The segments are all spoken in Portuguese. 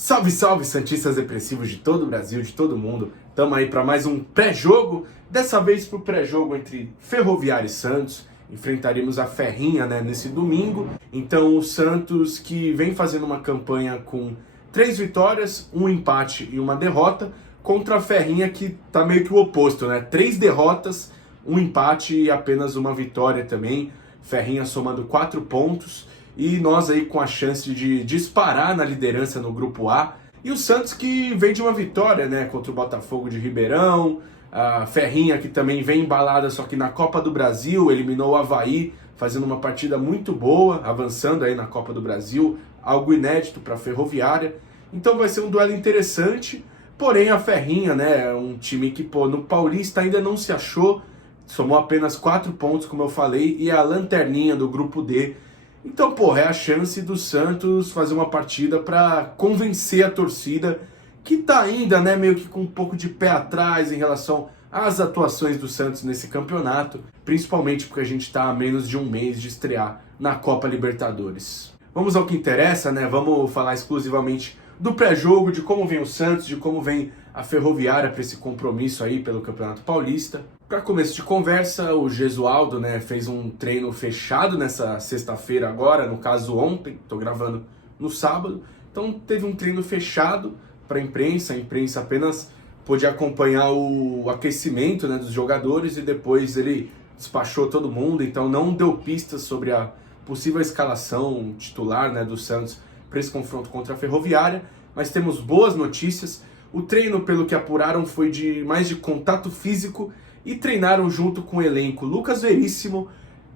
Salve, salve, santistas depressivos de todo o Brasil, de todo mundo. Estamos aí para mais um pré-jogo, dessa vez para o pré-jogo entre Ferroviária e Santos. Enfrentaremos a Ferrinha, nesse domingo. Então o Santos, que vem fazendo uma campanha com 3 vitórias, um empate e uma derrota, contra a Ferrinha, que tá meio que o oposto, 3 derrotas, um empate e apenas uma vitória também. Ferrinha somando 4 pontos. E nós aí com a chance de disparar na liderança no Grupo A. E o Santos que vem de uma vitória, contra o Botafogo de Ribeirão. A Ferrinha que também vem embalada, só que na Copa do Brasil, eliminou o Avaí, fazendo uma partida muito boa, avançando aí na Copa do Brasil. Algo inédito para a Ferroviária. Então vai ser um duelo interessante. Porém a Ferrinha, é um time que no Paulista ainda não se achou. Somou apenas 4 pontos, como eu falei, e é a lanterninha do Grupo D. Então, é a chance do Santos fazer uma partida para convencer a torcida, que tá ainda, meio que com um pouco de pé atrás em relação às atuações do Santos nesse campeonato, principalmente porque a gente está a menos de um mês de estrear na Copa Libertadores. Vamos ao que interessa, Vamos falar exclusivamente do pré-jogo, de como vem o Santos, de como vem a Ferroviária para esse compromisso aí pelo Campeonato Paulista. Para começo de conversa, o Gesualdo, fez um treino fechado nessa sexta-feira agora, no caso ontem, estou gravando no sábado. Então teve um treino fechado para a imprensa apenas pôde acompanhar o aquecimento dos jogadores e depois ele despachou todo mundo, então não deu pistas sobre a possível escalação titular do Santos para esse confronto contra a Ferroviária, mas temos boas notícias. O treino, pelo que apuraram, foi mais de contato físico e treinaram junto com o elenco Lucas Veríssimo,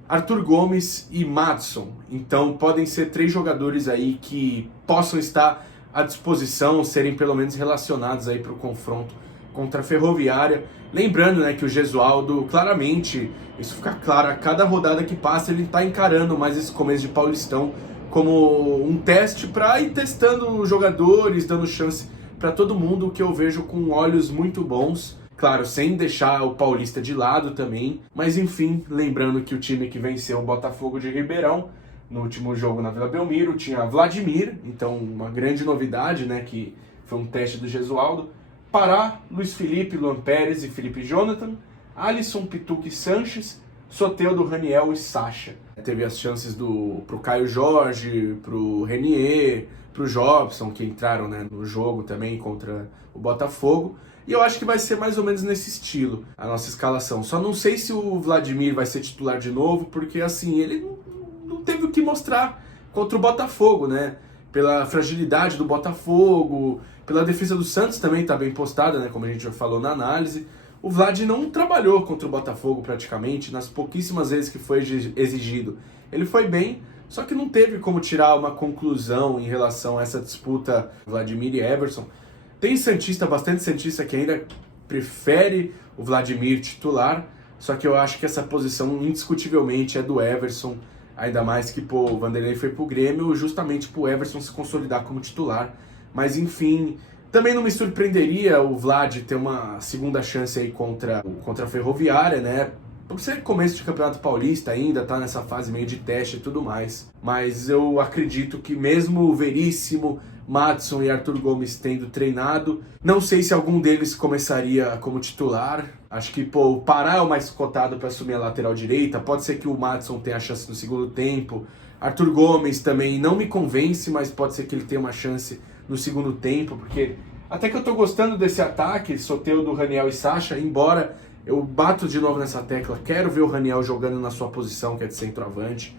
Arthur Gomes e Madson. Então podem ser 3 jogadores aí que possam estar à disposição, serem pelo menos relacionados aí para o confronto contra a Ferroviária. Lembrando que o Gesualdo, claramente, isso fica claro, a cada rodada que passa ele está encarando mais esse começo de Paulistão como um teste para ir testando os jogadores, dando chance para todo mundo, que eu vejo com olhos muito bons. Claro, sem deixar o Paulista de lado também, mas enfim, lembrando que o time que venceu o Botafogo de Ribeirão no último jogo na Vila Belmiro tinha Vladimir, então uma grande novidade, que foi um teste do Gesualdo, Pará, Luiz Felipe, Luan Pérez e Felipe Jonathan, Alisson, Pituca e Sanches, Soteldo, Raniel e Sacha. Teve as chances pro Caio Jorge, pro Renier, pro Jobson, que entraram no jogo também contra o Botafogo. E eu acho que vai ser mais ou menos nesse estilo a nossa escalação. Só não sei se o Vladimir vai ser titular de novo, porque assim, ele não teve o que mostrar contra o Botafogo, Pela fragilidade do Botafogo, pela defesa do Santos também tá bem postada, como a gente já falou na análise. O Vlad não trabalhou contra o Botafogo praticamente, nas pouquíssimas vezes que foi exigido. Ele foi bem, só que não teve como tirar uma conclusão em relação a essa disputa Vladimir e Everson. Tem bastante santista que ainda prefere o Vladimir titular, só que eu acho que essa posição indiscutivelmente é do Everson, ainda mais que o Vanderlei foi pro Grêmio justamente pro Everson se consolidar como titular. Mas enfim, também não me surpreenderia o Vlad ter uma segunda chance aí contra a Ferroviária, por ser começo de Campeonato Paulista ainda, tá nessa fase meio de teste e tudo mais. Mas eu acredito que mesmo o Veríssimo, Madson e Arthur Gomes tendo treinado, não sei se algum deles começaria como titular. Acho que o Pará é o mais cotado para assumir a lateral direita. Pode ser que o Madson tenha a chance no segundo tempo. Arthur Gomes também não me convence, mas pode ser que ele tenha uma chance no segundo tempo, porque até que eu tô gostando desse ataque, Soteldo, Raniel e Sacha, embora eu bato de novo nessa tecla, quero ver o Raniel jogando na sua posição, que é de centroavante.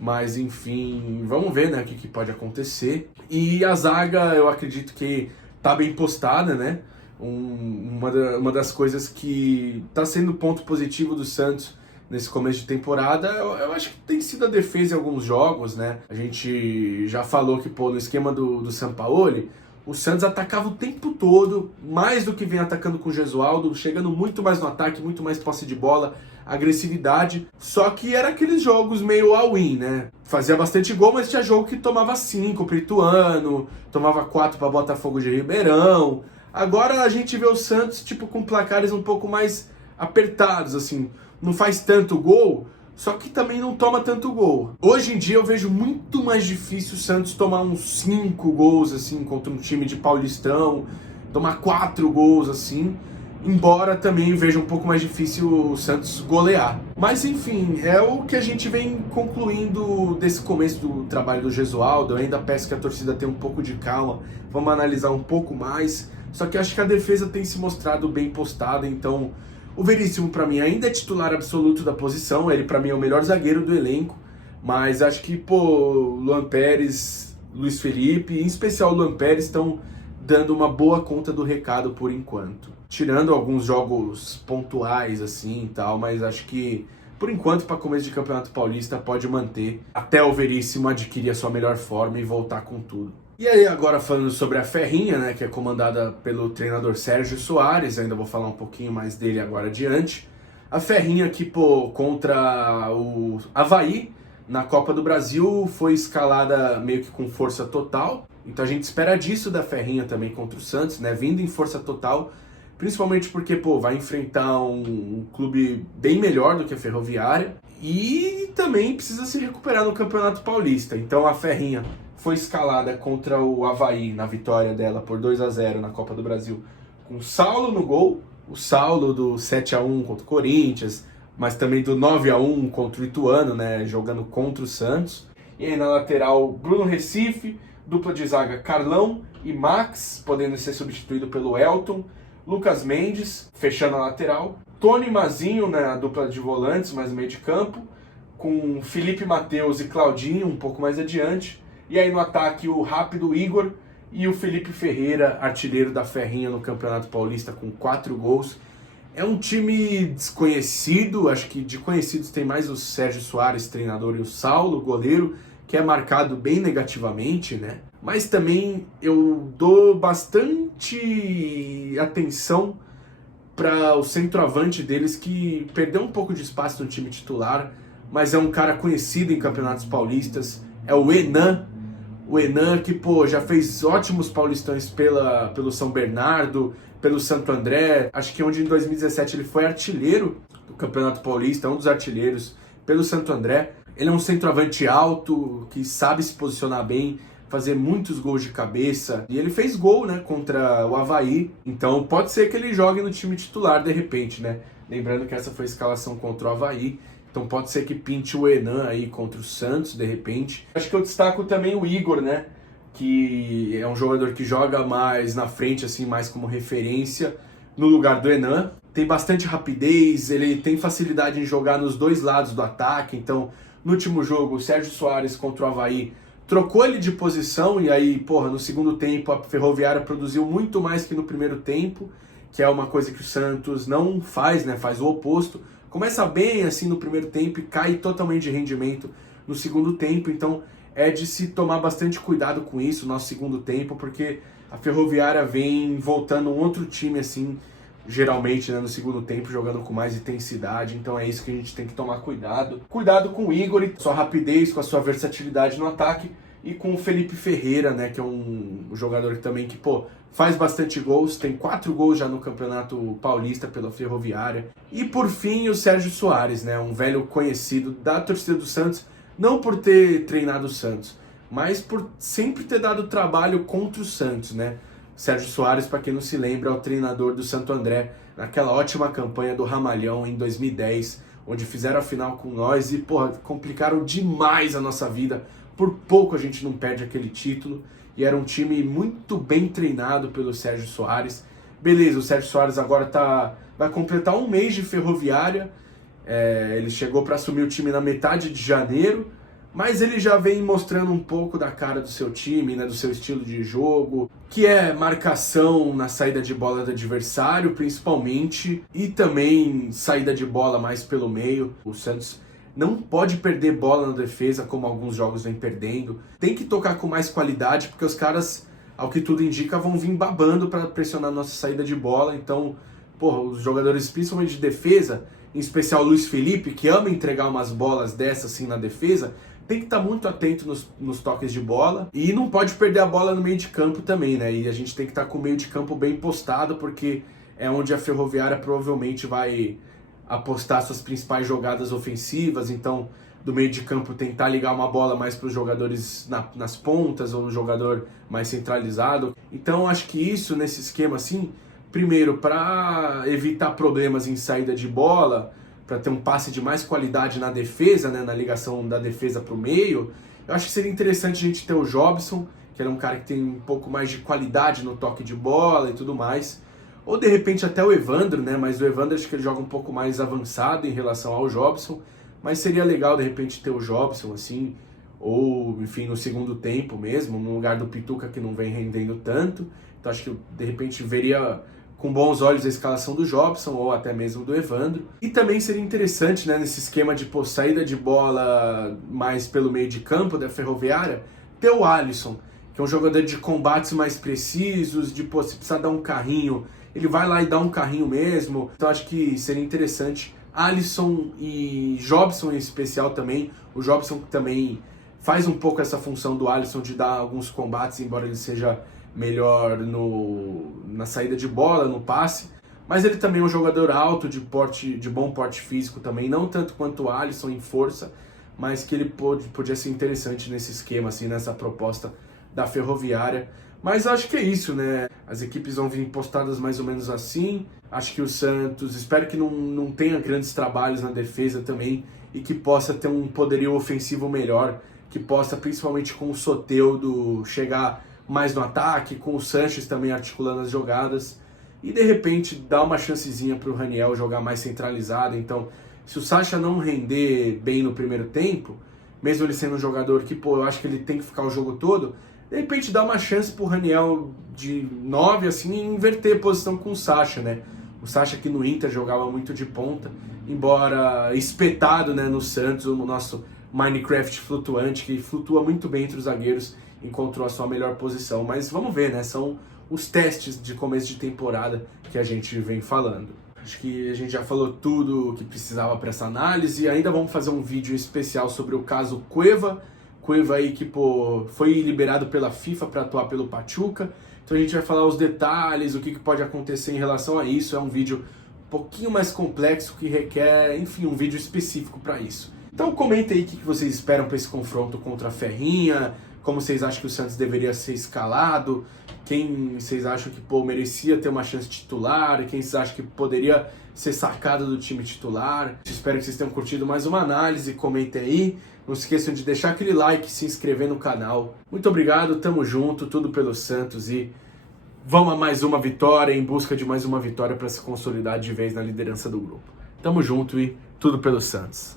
Mas enfim, vamos ver o que pode acontecer. E a zaga, eu acredito que tá bem postada, Uma das coisas que tá sendo ponto positivo do Santos nesse começo de temporada, eu acho que tem sido a defesa em alguns jogos, A gente já falou que, no esquema do Sampaoli, o Santos atacava o tempo todo, mais do que vem atacando com o Gesualdo, chegando muito mais no ataque, muito mais posse de bola, agressividade. Só que era aqueles jogos meio all-in, Fazia bastante gol, mas tinha jogo que tomava 5 para Ituano, tomava 4 para Botafogo de Ribeirão. Agora a gente vê o Santos com placares um pouco mais apertados, assim. Não faz tanto gol, só que também não toma tanto gol. Hoje em dia eu vejo muito mais difícil o Santos tomar uns 5 gols assim contra um time de Paulistão, tomar 4 gols assim, embora também veja um pouco mais difícil o Santos golear. Mas enfim, é o que a gente vem concluindo desse começo do trabalho do Gesualdo. Eu ainda peço que a torcida tenha um pouco de calma, vamos analisar um pouco mais, só que acho que a defesa tem se mostrado bem postada, então o Veríssimo, para mim, ainda é titular absoluto da posição. Ele, para mim, é o melhor zagueiro do elenco. Mas acho que, Luan Pérez, Luiz Felipe, em especial o Luan Pérez, estão dando uma boa conta do recado por enquanto. Tirando alguns jogos pontuais, assim, e tal. Mas acho que, por enquanto, para começo de Campeonato Paulista, pode manter até o Veríssimo adquirir a sua melhor forma e voltar com tudo. E aí, agora falando sobre a Ferrinha, né, que é comandada pelo treinador Sérgio Soares, ainda vou falar um pouquinho mais dele agora adiante. A Ferrinha que, contra o Avaí, na Copa do Brasil, foi escalada meio que com força total. Então a gente espera disso da Ferrinha também contra o Santos, né, vindo em força total, principalmente porque, vai enfrentar um clube bem melhor do que a Ferroviária e também precisa se recuperar no Campeonato Paulista. Então a Ferrinha foi escalada contra o Avaí na vitória dela por 2-0 na Copa do Brasil, com o Saulo no gol, o Saulo do 7-1 contra o Corinthians, mas também do 9-1 contra o Ituano, né, jogando contra o Santos. E aí na lateral, Bruno Recife, dupla de zaga Carlão e Max, podendo ser substituído pelo Elton, Lucas Mendes, fechando a lateral, Tony Mazinho na dupla de volantes, mais no meio de campo, com Felipe Mateus e Claudinho um pouco mais adiante. E aí no ataque o rápido Igor e o Felipe Ferreira, artilheiro da Ferrinha no Campeonato Paulista com 4 gols. É um time desconhecido, acho que de conhecidos tem mais o Sérgio Soares, treinador, e o Saulo, goleiro, que é marcado bem negativamente, né? Mas também eu dou bastante atenção para o centroavante deles, que perdeu um pouco de espaço no time titular, mas é um cara conhecido em campeonatos paulistas, é o Henan. O Henan que, já fez ótimos paulistões pelo São Bernardo, pelo Santo André, acho que onde em 2017 ele foi artilheiro do Campeonato Paulista, um dos artilheiros pelo Santo André. Ele é um centroavante alto, que sabe se posicionar bem, fazer muitos gols de cabeça, e ele fez gol, né, contra o Avaí, então pode ser que ele jogue no time titular de repente, né, lembrando que essa foi a escalação contra o Avaí. Então pode ser que pinte o Henan aí contra o Santos, de repente. Acho que eu destaco também o Igor, né? Que é um jogador que joga mais na frente, assim, mais como referência, no lugar do Henan. Tem bastante rapidez, ele tem facilidade em jogar nos dois lados do ataque. Então, no último jogo, o Sérgio Soares contra o Avaí trocou ele de posição. E aí, no segundo tempo, a Ferroviária produziu muito mais que no primeiro tempo, que é uma coisa que o Santos não faz, né? Faz o oposto. Começa bem assim no primeiro tempo e cai totalmente de rendimento no segundo tempo. Então é de se tomar bastante cuidado com isso no nosso segundo tempo, porque a Ferroviária vem voltando um outro time assim, geralmente, né, no segundo tempo, jogando com mais intensidade. Então é isso que a gente tem que tomar cuidado. Cuidado com o Igor, sua rapidez, com a sua versatilidade no ataque, e com o Felipe Ferreira, né, que é um jogador também que, faz bastante gols, tem 4 gols já no Campeonato Paulista pela Ferroviária. E por fim, o Sérgio Soares, né, um velho conhecido da torcida do Santos, não por ter treinado o Santos, mas por sempre ter dado trabalho contra o Santos, né. Sérgio Soares, para quem não se lembra, é o treinador do Santo André, naquela ótima campanha do Ramalhão em 2010, onde fizeram a final com nós e, complicaram demais a nossa vida. Por pouco a gente não perde aquele título. E era um time muito bem treinado pelo Sérgio Soares. Beleza, o Sérgio Soares agora vai completar um mês de Ferroviária. Ele chegou para assumir o time na metade de janeiro, mas ele já vem mostrando um pouco da cara do seu time, né, do seu estilo de jogo, que é marcação na saída de bola do adversário, principalmente, e também saída de bola mais pelo meio. O Santos não pode perder bola na defesa, como alguns jogos vem perdendo. Tem que tocar com mais qualidade, porque os caras, ao que tudo indica, vão vir babando para pressionar a nossa saída de bola. Então, os jogadores, principalmente de defesa, em especial o Luiz Felipe, que ama entregar umas bolas dessas assim na defesa, tem que estar muito atento nos toques de bola. E não pode perder a bola no meio de campo também, né? E a gente tem que estar com o meio de campo bem postado, porque é onde a Ferroviária provavelmente vai a postar suas principais jogadas ofensivas, então do meio de campo tentar ligar uma bola mais para os jogadores nas pontas, ou um jogador mais centralizado. Então acho que isso, nesse esquema assim, primeiro, para evitar problemas em saída de bola, para ter um passe de mais qualidade na defesa, né, na ligação da defesa para o meio, eu acho que seria interessante a gente ter o Jobson, que é um cara que tem um pouco mais de qualidade no toque de bola e tudo mais. Ou de repente até o Evandro, né? Mas o Evandro acho que ele joga um pouco mais avançado em relação ao Jobson. Mas seria legal de repente ter o Jobson assim, ou enfim, no segundo tempo mesmo, no lugar do Pituca que não vem rendendo tanto. Então acho que de repente veria com bons olhos a escalação do Jobson ou até mesmo do Evandro. E também seria interessante, né, nesse esquema de saída de bola mais pelo meio de campo da Ferroviária, ter o Alisson, que é um jogador de combates mais precisos, de se precisar dar um carrinho, ele vai lá e dá um carrinho mesmo. Então acho que seria interessante Alisson e Jobson em especial também. O Jobson também faz um pouco essa função do Alisson de dar alguns combates, embora ele seja melhor na saída de bola, no passe. Mas ele também é um jogador alto, de bom porte físico também, não tanto quanto o Alisson em força, mas que ele podia ser interessante nesse esquema, assim, nessa proposta da Ferroviária. Mas acho que é isso, né? As equipes vão vir postadas mais ou menos assim. Acho que o Santos, espero que não tenha grandes trabalhos na defesa também e que possa ter um poderio ofensivo melhor, que possa, principalmente com o Soteldo, chegar mais no ataque, com o Sanches também articulando as jogadas e de repente dar uma chancezinha para o Raniel jogar mais centralizado. Então, se o Sacha não render bem no primeiro tempo, mesmo ele sendo um jogador que, eu acho que ele tem que ficar o jogo todo, de repente dá uma chance pro Raniel de 9, assim, e inverter a posição com o Sacha, né? O Sacha que no Inter jogava muito de ponta, embora espetado, né, no Santos, o nosso Minecraft flutuante, que flutua muito bem entre os zagueiros, encontrou a sua melhor posição. Mas vamos ver, né? São os testes de começo de temporada que a gente vem falando. Acho que a gente já falou tudo o que precisava para essa análise e ainda vamos fazer um vídeo especial sobre o caso Cueva. Cueva aí que foi liberado pela FIFA para atuar pelo Pachuca. Então a gente vai falar os detalhes, o que pode acontecer em relação a isso. É um vídeo um pouquinho mais complexo que requer, enfim, um vídeo específico para isso. Então comenta aí o que vocês esperam para esse confronto contra a Ferrinha, como vocês acham que o Santos deveria ser escalado, quem vocês acham que merecia ter uma chance titular, quem vocês acham que poderia ser sacado do time titular. Espero que vocês tenham curtido mais uma análise, comentem aí. Não se esqueçam de deixar aquele like, se inscrever no canal. Muito obrigado, tamo junto, tudo pelo Santos e vamos a mais uma vitória, em busca de mais uma vitória para se consolidar de vez na liderança do grupo. Tamo junto e tudo pelo Santos.